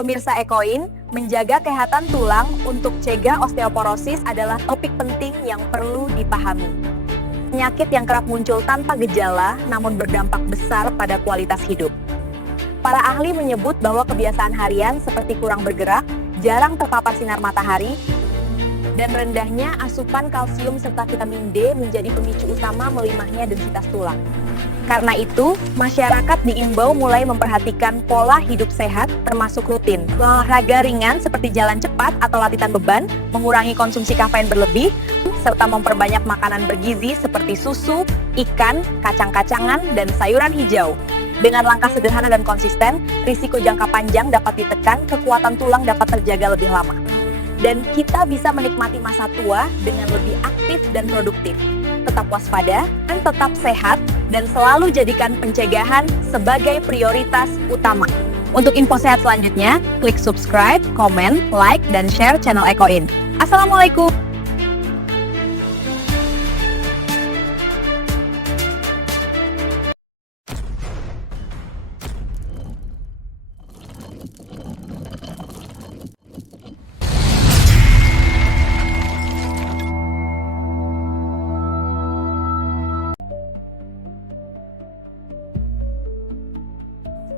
Pemirsa Ekoin, menjaga kesehatan tulang untuk cegah osteoporosis adalah topik penting yang perlu dipahami. Penyakit yang kerap muncul tanpa gejala namun berdampak besar pada kualitas hidup. Para ahli menyebut bahwa kebiasaan harian seperti kurang bergerak, jarang terpapar sinar matahari, dan rendahnya asupan kalsium serta vitamin D menjadi pemicu utama melimahnya densitas tulang. Karena itu, masyarakat diimbau mulai memperhatikan pola hidup sehat termasuk rutin, olahraga ringan seperti jalan cepat atau latihan beban, mengurangi konsumsi kafein berlebih, serta memperbanyak makanan bergizi seperti susu, ikan, kacang-kacangan, dan sayuran hijau. Dengan langkah sederhana dan konsisten, risiko jangka panjang dapat ditekan, kekuatan tulang dapat terjaga lebih lama. Dan kita bisa menikmati masa tua dengan lebih aktif dan produktif. Tetap waspada, dan tetap sehat, dan selalu jadikan pencegahan sebagai prioritas utama. Untuk info sehat selanjutnya, klik subscribe, komen, like, dan share channel Ekoin. Assalamualaikum.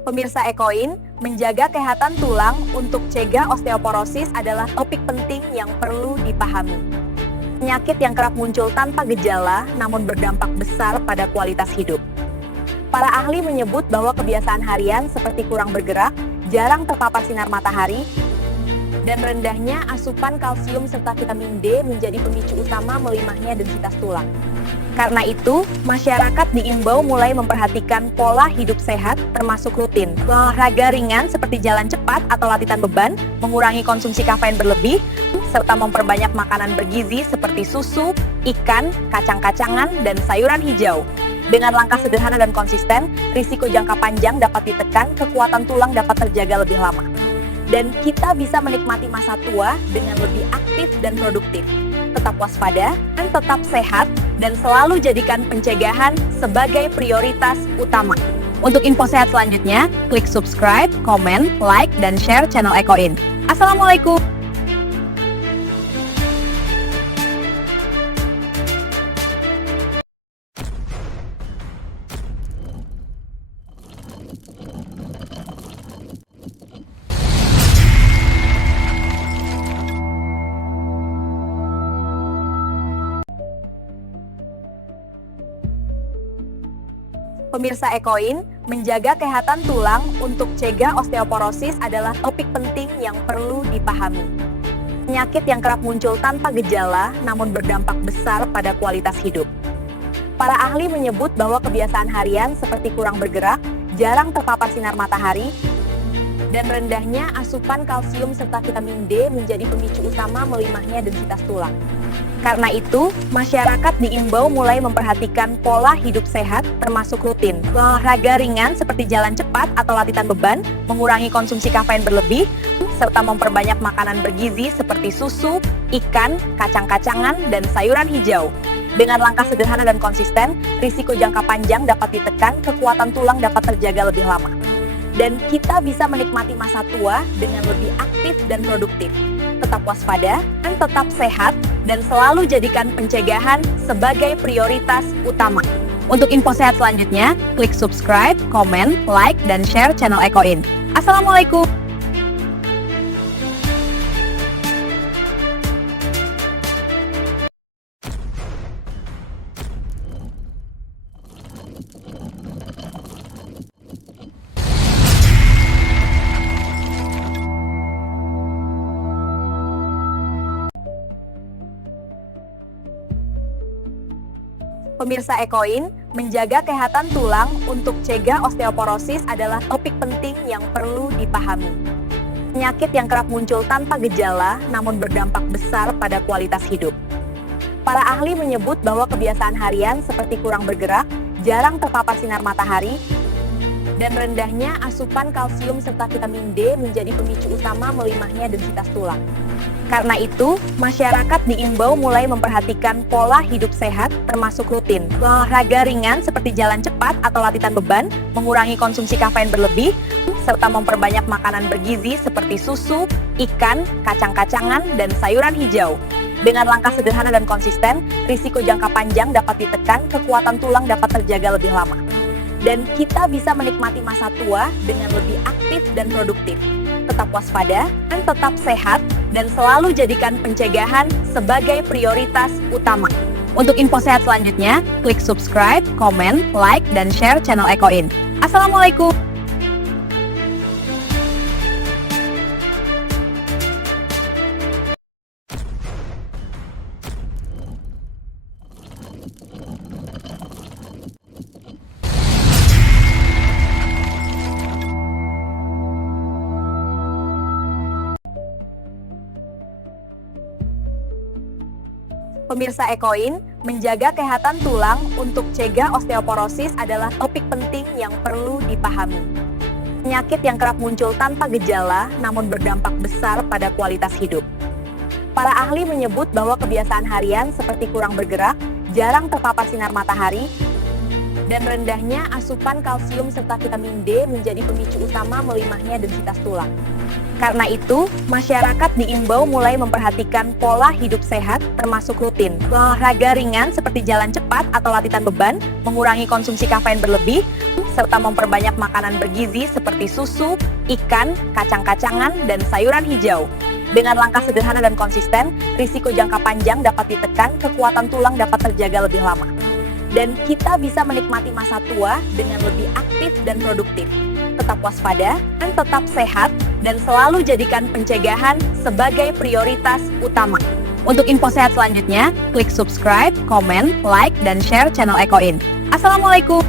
Pemirsa Ekoin, menjaga kesehatan tulang untuk cegah osteoporosis adalah topik penting yang perlu dipahami. Penyakit yang kerap muncul tanpa gejala namun berdampak besar pada kualitas hidup. Para ahli menyebut bahwa kebiasaan harian seperti kurang bergerak, jarang terpapar sinar matahari, dan rendahnya asupan kalsium serta vitamin D menjadi pemicu utama melimahnya densitas tulang. Karena itu, masyarakat diimbau mulai memperhatikan pola hidup sehat termasuk rutin, olahraga ringan seperti jalan cepat atau latihan beban, mengurangi konsumsi kafein berlebih, serta memperbanyak makanan bergizi seperti susu, ikan, kacang-kacangan, dan sayuran hijau. Dengan langkah sederhana dan konsisten, risiko jangka panjang dapat ditekan, kekuatan tulang dapat terjaga lebih lama. Dan kita bisa menikmati masa tua dengan lebih aktif dan produktif. Tetap waspada, dan tetap sehat, dan selalu jadikan pencegahan sebagai prioritas utama. Untuk info sehat selanjutnya, klik subscribe, komen, like, dan share channel Ekoin. Assalamualaikum. Pemirsa Ekoin, menjaga kesehatan tulang untuk cegah osteoporosis adalah topik penting yang perlu dipahami. Penyakit yang kerap muncul tanpa gejala namun berdampak besar pada kualitas hidup. Para ahli menyebut bahwa kebiasaan harian seperti kurang bergerak, jarang terpapar sinar matahari, dan rendahnya asupan kalsium serta vitamin D menjadi pemicu utama melimahnya densitas tulang. Karena itu, masyarakat diimbau mulai memperhatikan pola hidup sehat termasuk rutin, olahraga ringan seperti jalan cepat atau latihan beban, mengurangi konsumsi kafein berlebih, serta memperbanyak makanan bergizi seperti susu, ikan, kacang-kacangan, dan sayuran hijau. Dengan langkah sederhana dan konsisten, risiko jangka panjang dapat ditekan, kekuatan tulang dapat terjaga lebih lama. Dan kita bisa menikmati masa tua dengan lebih aktif dan produktif. Tetap waspada, dan tetap sehat, dan selalu jadikan pencegahan sebagai prioritas utama. Untuk info sehat selanjutnya, klik subscribe, komen, like, dan share channel Ekoin. Assalamualaikum. Pemirsa Ekoin, menjaga kesehatan tulang untuk cegah osteoporosis adalah topik penting yang perlu dipahami. Penyakit yang kerap muncul tanpa gejala namun berdampak besar pada kualitas hidup. Para ahli menyebut bahwa kebiasaan harian seperti kurang bergerak, jarang terpapar sinar matahari, dan rendahnya asupan kalsium serta vitamin D menjadi pemicu utama melimahnya densitas tulang. Karena itu, masyarakat diimbau mulai memperhatikan pola hidup sehat termasuk rutin, olahraga ringan seperti jalan cepat atau latihan beban, mengurangi konsumsi kafein berlebih, serta memperbanyak makanan bergizi seperti susu, ikan, kacang-kacangan, dan sayuran hijau. Dengan langkah sederhana dan konsisten, risiko jangka panjang dapat ditekan, kekuatan tulang dapat terjaga lebih lama. Dan kita bisa menikmati masa tua dengan lebih aktif dan produktif. Tetap waspada, dan tetap sehat, dan selalu jadikan pencegahan sebagai prioritas utama. Untuk info sehat selanjutnya, klik subscribe, komen, like, dan share channel EcoIn. Assalamualaikum. Pemirsa EcoIn, menjaga kesehatan tulang untuk cegah osteoporosis adalah topik penting yang perlu dipahami. Penyakit yang kerap muncul tanpa gejala namun berdampak besar pada kualitas hidup. Para ahli menyebut bahwa kebiasaan harian seperti kurang bergerak, jarang terpapar sinar matahari, dan rendahnya asupan kalsium serta vitamin D menjadi pemicu utama melimahnya densitas tulang. Karena itu, masyarakat diimbau mulai memperhatikan pola hidup sehat termasuk rutin, olahraga ringan seperti jalan cepat atau latihan beban, mengurangi konsumsi kafein berlebih, serta memperbanyak makanan bergizi seperti susu, ikan, kacang-kacangan, dan sayuran hijau. Dengan langkah sederhana dan konsisten, risiko jangka panjang dapat ditekan, kekuatan tulang dapat terjaga lebih lama. Dan kita bisa menikmati masa tua dengan lebih aktif dan produktif. Tetap waspada, dan tetap sehat, dan selalu jadikan pencegahan sebagai prioritas utama. Untuk info sehat selanjutnya, klik subscribe, komen, like, dan share channel EcoIn. Assalamualaikum.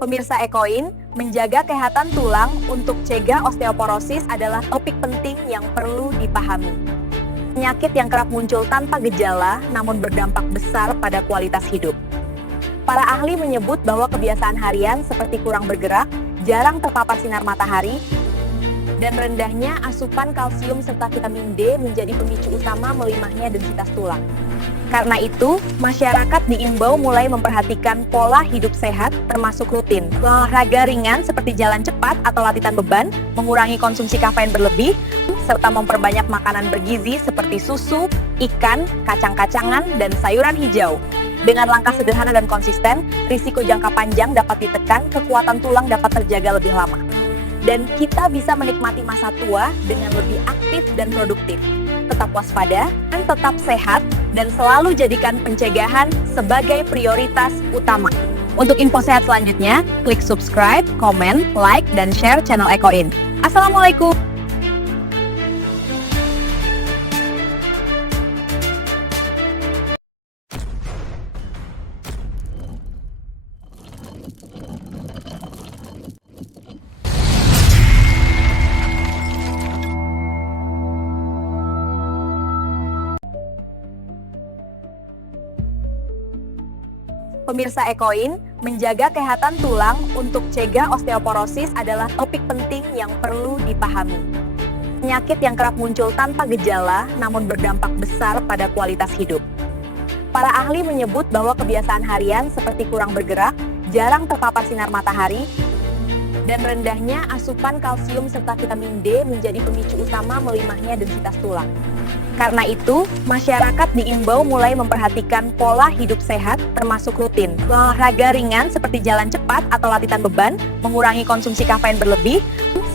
Pemirsa EcoIn, menjaga kesehatan tulang untuk cegah osteoporosis adalah topik penting yang perlu dipahami. Penyakit yang kerap muncul tanpa gejala namun berdampak besar pada kualitas hidup. Para ahli menyebut bahwa kebiasaan harian seperti kurang bergerak, jarang terpapar sinar matahari, dan rendahnya asupan kalsium serta vitamin D menjadi pemicu utama melimahnya densitas tulang. Karena itu, masyarakat diimbau mulai memperhatikan pola hidup sehat termasuk rutin, olahraga ringan seperti jalan cepat atau latihan beban, mengurangi konsumsi kafein berlebih, serta memperbanyak makanan bergizi seperti susu, ikan, kacang-kacangan, dan sayuran hijau. Dengan langkah sederhana dan konsisten, risiko jangka panjang dapat ditekan, kekuatan tulang dapat terjaga lebih lama. Dan kita bisa menikmati masa tua dengan lebih aktif dan produktif. Tetap waspada, dan tetap sehat, dan selalu jadikan pencegahan sebagai prioritas utama. Untuk info sehat selanjutnya, klik subscribe, komen, like, dan share channel EcoIn. Assalamualaikum. Pemirsa EcoIn, menjaga kesehatan tulang untuk cegah osteoporosis adalah topik penting yang perlu dipahami. Penyakit yang kerap muncul tanpa gejala namun berdampak besar pada kualitas hidup. Para ahli menyebut bahwa kebiasaan harian seperti kurang bergerak, jarang terpapar sinar matahari, dan rendahnya asupan kalsium serta vitamin D menjadi pemicu utama melimahnya densitas tulang. Karena itu, masyarakat diimbau mulai memperhatikan pola hidup sehat termasuk rutin, olahraga ringan seperti jalan cepat atau latihan beban, mengurangi konsumsi kafein berlebih,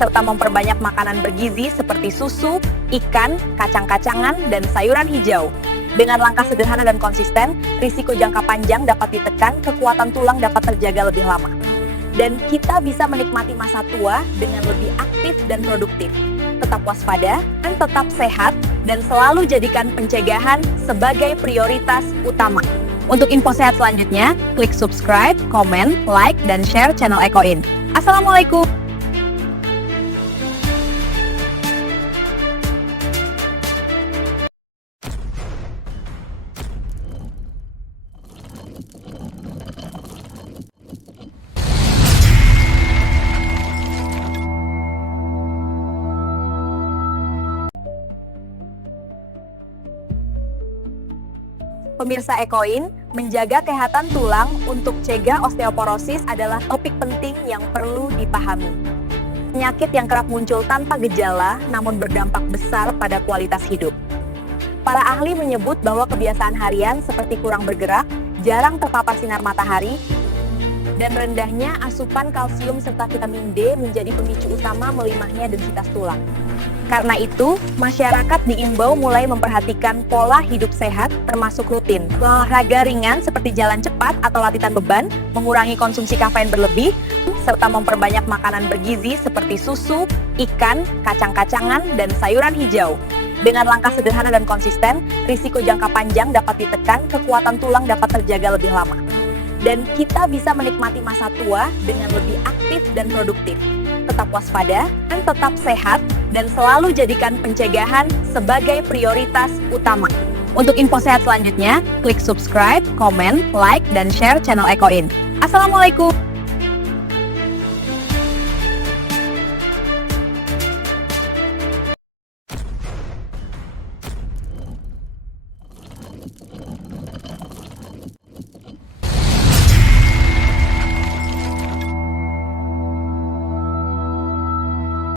serta memperbanyak makanan bergizi seperti susu, ikan, kacang-kacangan, dan sayuran hijau. Dengan langkah sederhana dan konsisten, risiko jangka panjang dapat ditekan, kekuatan tulang dapat terjaga lebih lama. Dan kita bisa menikmati masa tua dengan lebih aktif dan produktif. Tetap waspada, dan tetap sehat, dan selalu jadikan pencegahan sebagai prioritas utama. Untuk info sehat selanjutnya, klik subscribe, komen, like, dan share channel EcoIn. Assalamualaikum. Pemirsa Ekoin, menjaga kesehatan tulang untuk cegah osteoporosis adalah topik penting yang perlu dipahami. Penyakit yang kerap muncul tanpa gejala namun berdampak besar pada kualitas hidup. Para ahli menyebut bahwa kebiasaan harian seperti kurang bergerak, jarang terpapar sinar matahari, dan rendahnya asupan kalsium serta vitamin D menjadi pemicu utama melimahnya densitas tulang. Karena itu, masyarakat diimbau mulai memperhatikan pola hidup sehat termasuk rutin. Olahraga ringan seperti jalan cepat atau latihan beban, mengurangi konsumsi kafein berlebih, serta memperbanyak makanan bergizi seperti susu, ikan, kacang-kacangan, dan sayuran hijau. Dengan langkah sederhana dan konsisten, risiko jangka panjang dapat ditekan, kekuatan tulang dapat terjaga lebih lama. Dan kita bisa menikmati masa tua dengan lebih aktif dan produktif. Tetap waspada, dan tetap sehat, dan selalu jadikan pencegahan sebagai prioritas utama. Untuk info sehat selanjutnya, klik subscribe, komen, like, dan share channel Ekoin. Assalamualaikum.